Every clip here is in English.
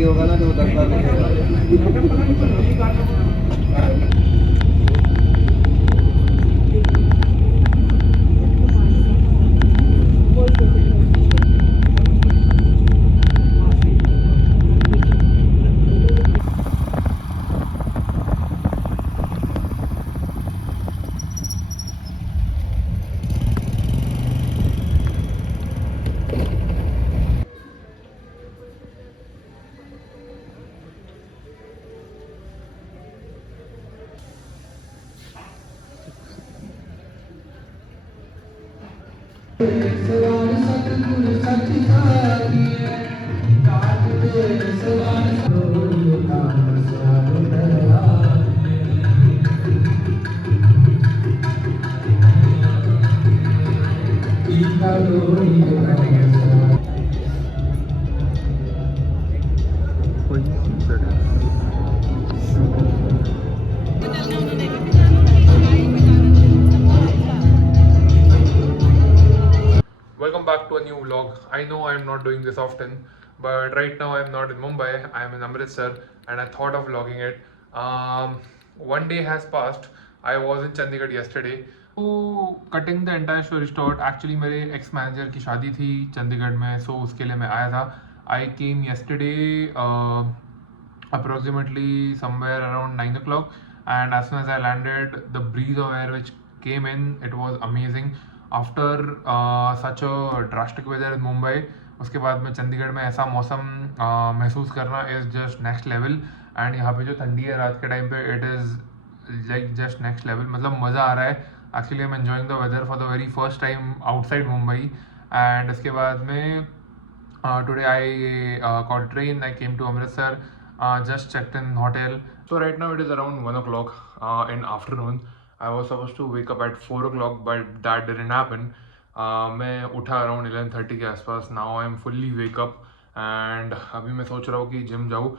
भी होगा ना तो 10 बार पूछेगा। Welcome back to a new vlog. I know I am not doing this often, but right now I am not in Mumbai. I am in Amritsar, and I thought of vlogging it. One day has passed. I was in Chandigarh yesterday. So cutting the entire story short, actually मेरे ex manager की शादी थी चंडीगढ़ में, so उसके लिए मैं आया था. I came yesterday approximately somewhere around 9 o'clock, and as soon as I landed, the breeze of air which came in, it was amazing. After such a drastic weather in Mumbai, उसके बाद में चंडीगढ़ में ऐसा मौसम महसूस करना is just next level. And यहाँ पे जो ठंडी है रात के टाइम पे, it is like just next level. मतलब मज़ा आ रहा है. Actually I am enjoying the weather for the very first time outside Mumbai. And उसके बाद में today I caught a train. I came to Amritsar, just checked in hotel. So right now it is around 1 o'clock in afternoon. I was supposed to wake up at 4 o'clock, but that didn't happen. मैं उठा around 11:30 के आसपास. Now I am fully wake up and अभी मैं सोच रहा हूँ कि जिम जाऊँ.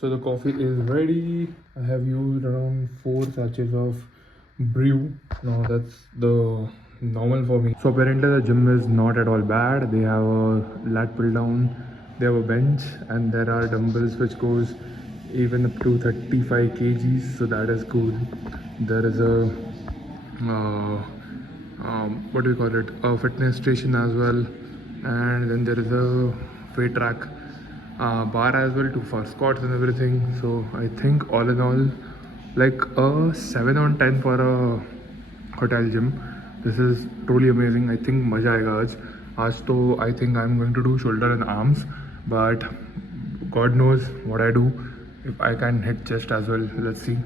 So the coffee is ready. I have used around 4 sachets of brew. Now that's the normal for me. So apparently the gym is not at all bad. They have a lat pull down, they have a bench, and there are dumbbells which goes even up to 35 kgs. So that is cool. There is a what do we call it? A fitness station as well, and then there is a weight rack. Bar as well too for squats and everything. So I think all in all, like a 7 on 10 for a hotel gym. This is truly amazing. I think मजा आएगा आज तो I think I'm going to do shoulder and arms, but God knows what I do if I can hit chest as well. Let's see.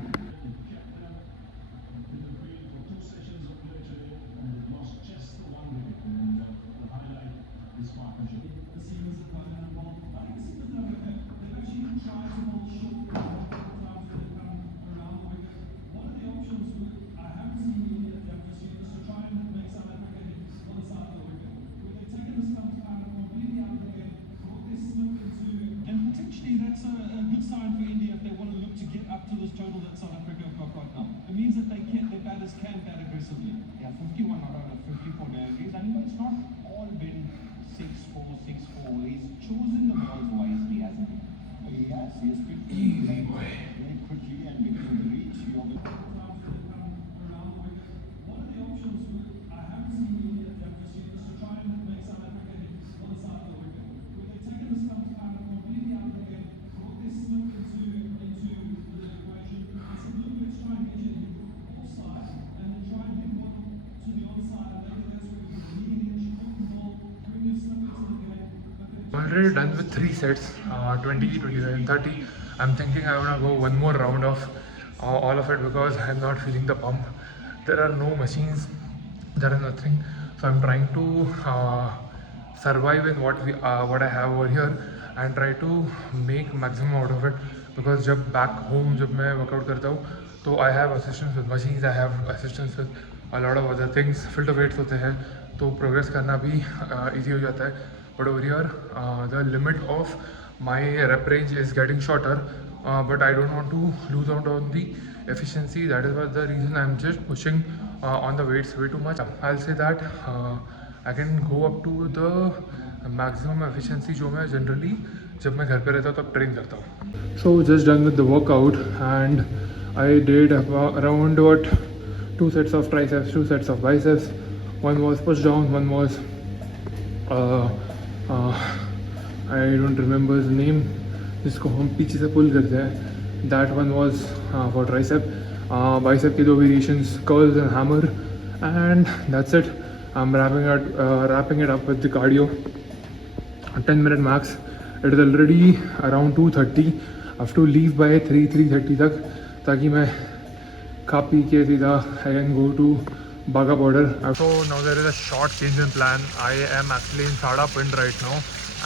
Can bat aggressively. Yeah, 51 out of 54 deliveries. I mean, it's not all been 6-4, 6-4. He's chosen the balls wisely, hasn't he? Yes, he's picked very quickly and between the reach. He always... One of the options I haven't seen in the Jefferson is to try and make South Africa hit on the side of the wicket. With the taking the stumps out of completely out of the game, brought this slip into the equation. It's a little bit trying to get it offside. Already done with 3 sets, 20, 29, 30. I'm thinking I want to go one more round of all of it because I'm not feeling the pump. There are no machines, there is nothing. So I'm trying to survive in what I have over here. and try to make maximum out of it, because जब back home जब मैं workout करता हूँ तो I have assistance with machines, I have assistance with a lot of other things, filter weights होते हैं, तो progress करना भी easy हो जाता है. But over here the limit of my rep range is getting shorter, but I don't want to lose out on the efficiency. That is the reason I'm just pushing on the weights way too much. I'll say that I can go up to the maximum efficiency जो मैं generally जब मैं घर पे रहता हूँ तब train करता हूँ. So just done with the workout and I did around 2 sets of triceps, 2 sets of biceps. One was push down, one was I don't remember the name, जिसको हम पीछे से पुल करते हैं. That one was for tricep. Bicep की दो variations, curls and hammer, and that's it. I'm wrapping it up with the cardio. 10-minute max. It is already around 2:30. I have to leave by 3:30 तक, ताकि मैं खा P के सीधा I can go to Baga border. So now there is a short change in plan. I am actually in Sada Pind right now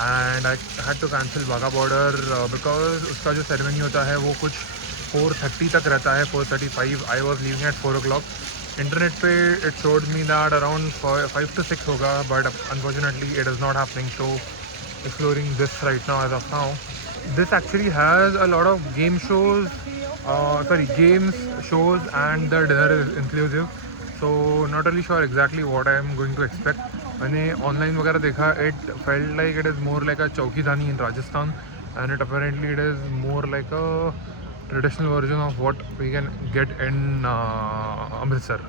and I had to cancel Baga border because उसका जो ceremony होता है वो कुछ 4:30 तक रहता है, 4:35. I was leaving at 4 o'clock. Internet पे it showed me that around 5 to 6 होगा, but unfortunately it is not happening. So exploring this right now as of now. This actually has a lot of games, shows, and the dinner is inclusive. So not really sure exactly what I am going to expect. मैंने online वगैरह देखा, it felt like it is more like a चौकीदानी in Rajasthan, and it apparently it is more like a traditional version of what we can get in Amritsar.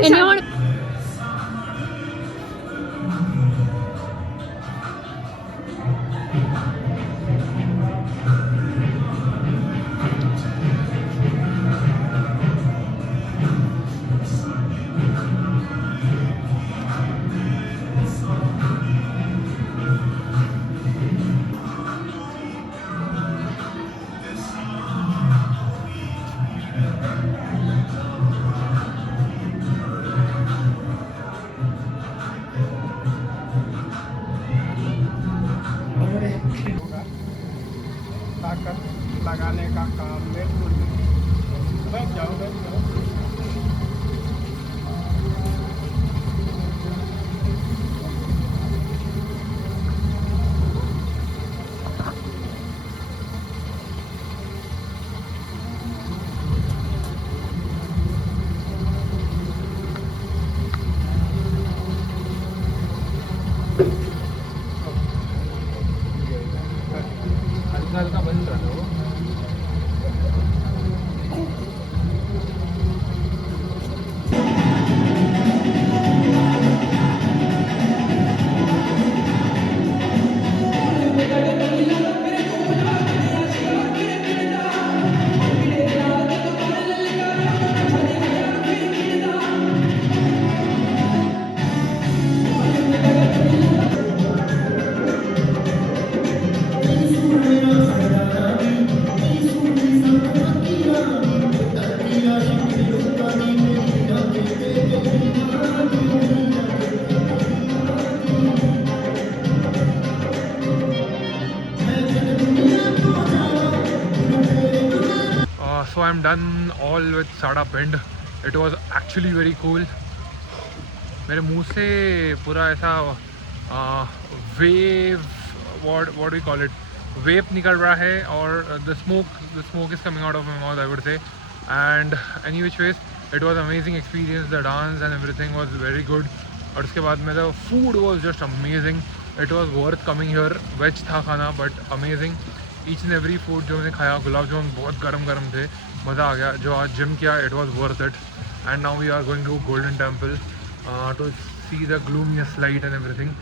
Anyone? ताकत लगाने का काम बिल्कुल बैठ जाओ हल्का हल्का बंद रखो. So I'm done all with Sada Pind. It was actually very cool. मेरे मुंह से पूरा ऐसा wave what do we call it, वेप निकल रहा है, और the smoke is coming out of my mouth, I would say. And any which ways, It was amazing experience. The dance and everything was very good. और उसके बाद में the food was just amazing. It was worth coming here. Veg था खाना but amazing. Each and every food जो हमने खाया, गुलाब जामुन बहुत गरम थे, मज़ा आ गया. जो आज जिम किया, it was worth it. And now we are going to Golden Temple to see the gloomiest light and everything.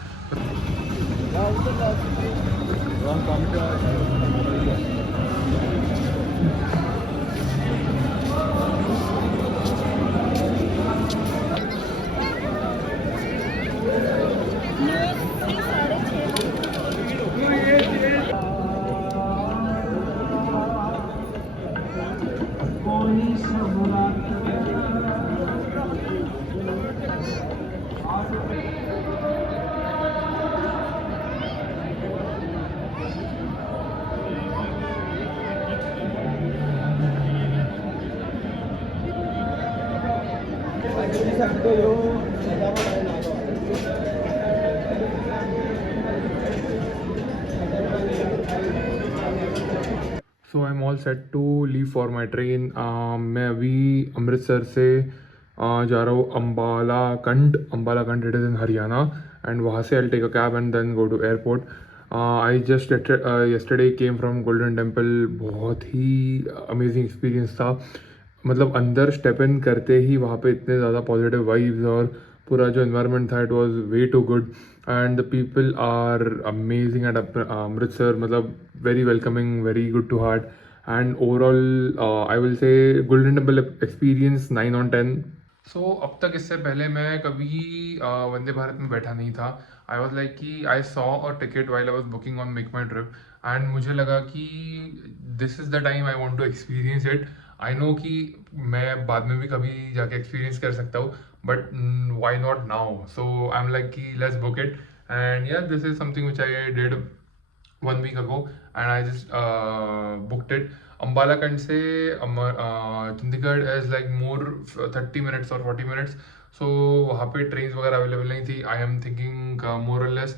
So I'm all set to leave for my train. मैं अभी अमृतसर से जा रहा हूँ अम्बाला कंड. It is in Haryana, and वहाँ से I'll take a cab and then go to airport. I just yesterday came from Golden Temple. बहुत ही amazing experience था. मतलब अंदर स्टेप इन करते ही वहाँ पे इतने ज़्यादा पॉजिटिव वाइब्स और पूरा जो इन्वायरमेंट था, it was way too good. And the people are amazing at Amritsar. मतलब very welcoming, very good to heart. And overall I will say Golden Temple experience 9/10. So अब तक इससे पहले मैं कभी वंदे भारत में बैठा नहीं था. आई वॉज लाइक कि I saw a ticket while I was booking on MakeMyTrip, and मुझे लगा कि this is the time I want to experience it. I know कि मैं बाद में भी कभी जाके एक्सपीरियंस कर सकता हूँ, but why not now. So I am like कि लेट्स बुक इट. एंड या this is something which I did 1 week ago, and I just booked it. Ambala Kand से Chandigarh is like more 30 minutes or 40 minutes. So वहाँ पे trains वगैरह available नहीं थी. I am thinking more or less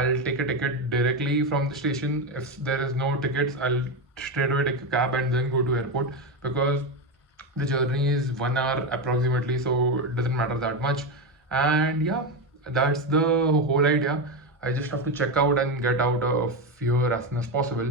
I'll take a ticket directly from the station. If there is no tickets, I'll straight away take a cab and then go to airport, because the journey is 1 hour approximately, so it doesn't matter that much. And yeah, that's the whole idea. I just have to check out and get out of here as soon as possible.